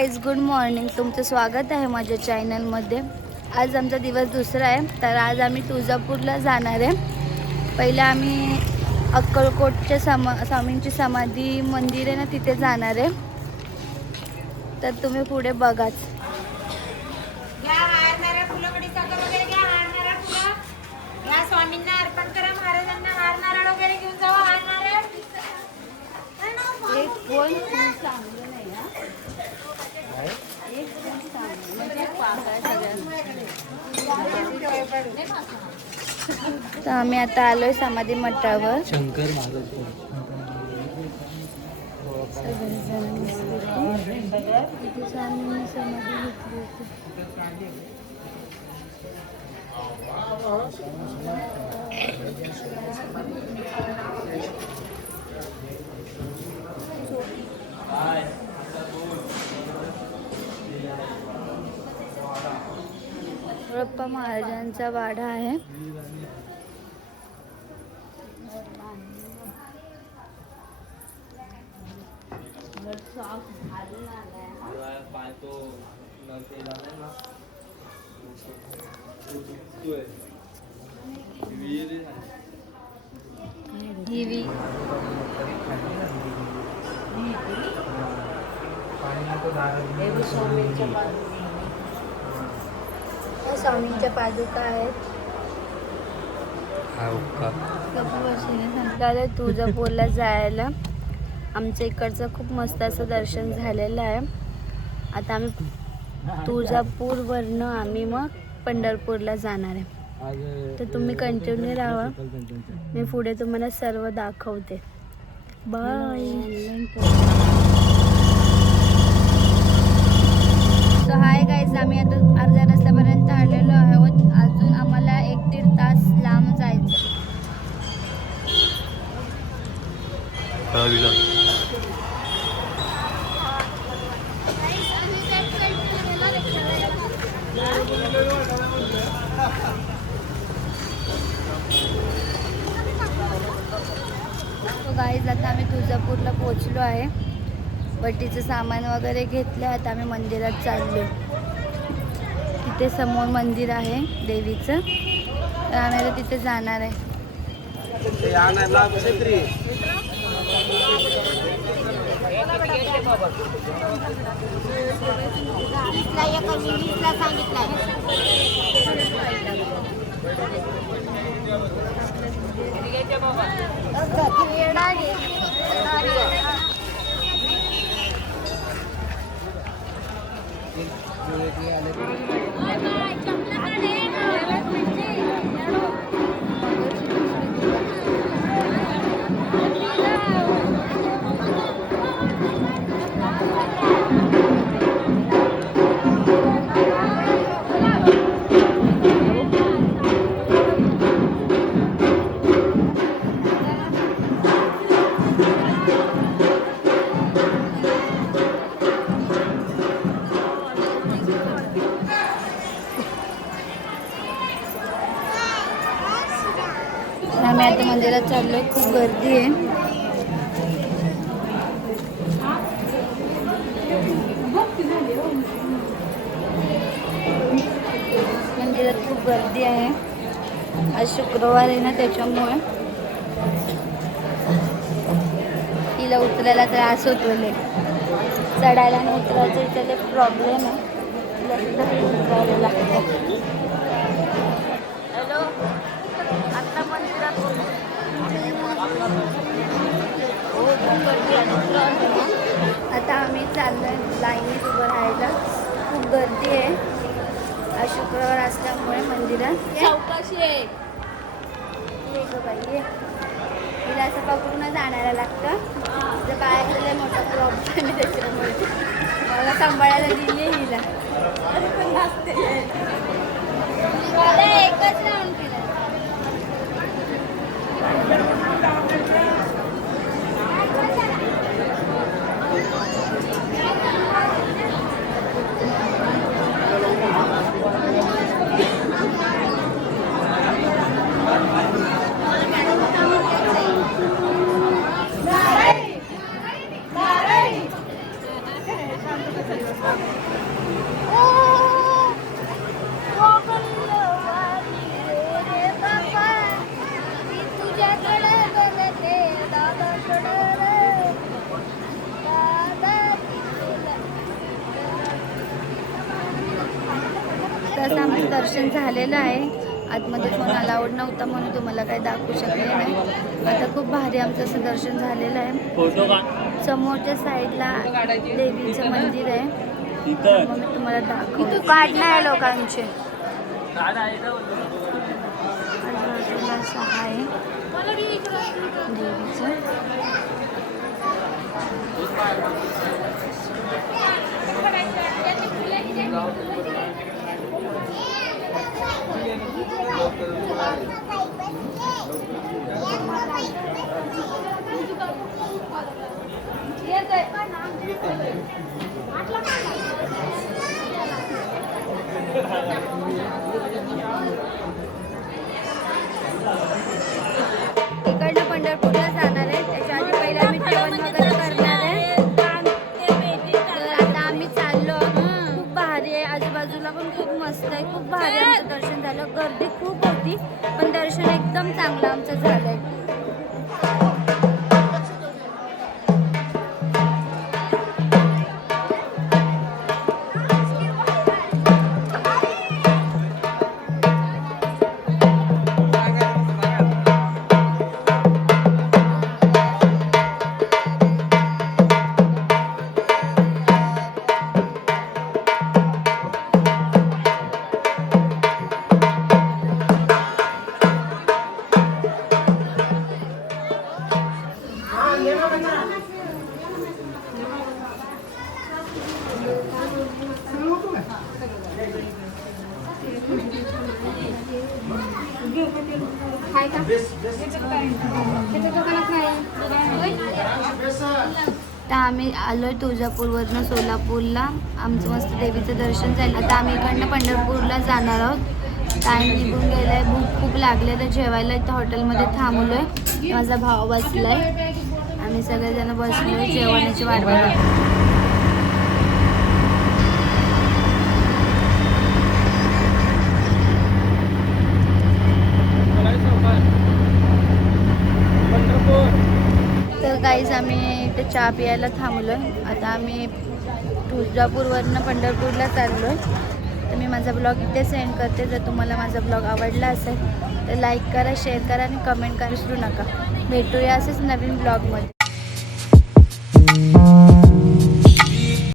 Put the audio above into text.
Guys, good morning. तुमचं स्वागत आहे माझ्या चॅनलमध्ये. आज आमचा दिवस दुसरा आहे. तर आज आम्ही तुळजापूरला जाणार आहे. पहिले आम्ही अक्कलकोटच्या स्वामींची समाधी मंदिर आहे ना, तिथे जाणार आहे. तर तुम्ही पुढे बघाच. स्वामींना अर्पण करा. महाराजांना हार नारळ वगैरे घेऊन जावा. हार नारळ एक कोण चांगलं नाही ना, एक कोण चांगलं म्हणजे तर आम्ही आता आलोय समाधी मठावर. शंकर महाराज रप्पा महाराजांचा वाडा आहे. स्वामींच्या पादुका आहेत. सांगितलं तुळजापूरला जायला. आमच्या इकडचं खूप मस्त असं दर्शन झालेलं आहे. आता आम्ही तुळजापूरवरनं आम्ही मग पंढरपूरला जाणार आहे. तर तुम्ही कंटिन्यू राहा, मी पुढे तुम्हाला सर्व दाखवते. बाय. सो हाय गाईज, आम्ही आता अर्ध्या रस्त्यापर्यंत आलेलो आहोत. अजून आम्हाला 1-1.5 तास लांब जायचं. तो गाईज, आता आम्ही तुळजापूरला पोहोचलो आहे. वटीचं सामान वगैरे घेतलं. आता आम्ही मंदिरात चाललो. तिथे समोर मंदिर आहे देवीचं, तर आम्ही आता तिथे जाणार आहे. आम्ही आता मंदिरात चाललोय. खूप गर्दी आहे. मंदिरात खूप गर्दी आहे. आज शुक्रवार आहे ना, त्याच्यामुळे तिला उतरायला त्रास होतो. चढायला आणि उतरायचं इथे प्रॉब्लेम आहे. तिला उतरायला लागतं. हॅलो, आता मंदिरात आता आम्ही चाललोय लाईनीत उभं राहायला. खूप गर्दी आहे. आज शुक्रवार असल्यामुळे मंदिरात चौकशी आहे. बाई, तिला असं पकडूनच आणायला लागतं. जर बाहेर मोठा प्रॉब्लेम आहे, त्याच्यामुळे मला सांभाळायला दिली आहे हिला. पण नसते एकच राऊंड केलं. आमचं दर्शन झालेलं आहे. आतमध्ये फोन अलाउड नव्हता म्हणून तुम्हाला काही दाखवू शकले नाही. आता खूप भारी आमचं असं दर्शन झालेलं आहे. समोरच्या साईडला देवीचं मंदिर आहे. मग मी तुम्हाला दाखवतो. काढणं आहे लोकांचे असं आहे देवीचं. इकडनं पंढरपूरला जाणार आहे. त्याच्या आधी पहिले आम्ही जेवण वगैरे करणार आहे. तर आता आम्ही चाललो. खूप भारी आहे. आजूबाजूला पण खूप मस्त आहे. खूप भारी आमचं दर्शन झालं. गर्दी खूप होती पण दर्शन एकदम चांगलं आमचं झालंय. तर आम्ही आलोय तुळजापूरवरनं सोलापूरला. आमचं मस्त देवीचं दर्शन झालं. आता आम्ही इकडनं पंढरपूरला जाणार आहोत. टाईम निघून गेलाय. भूक खूप लागले तर जेवायला इथं हॉटेलमध्ये थांबलोय. माझा भाव बसलाय. आम्ही सगळेजण बसलोय जेवणाची वाट बघत. तर गाईज आम्ही इथे चहा प्यायला थांबलो आहे. आता आम्ही तुळजापूरवरनं पंढरपूरला चाललो आहे. तर मी माझा ब्लॉग इथे सेंड करते. जर तुम्हाला माझा ब्लॉग आवडला असेल तर लाईक करा, शेअर करा आणि कमेंट करा विसरू नका. भेटूया असेच नवीन ब्लॉगमध्ये.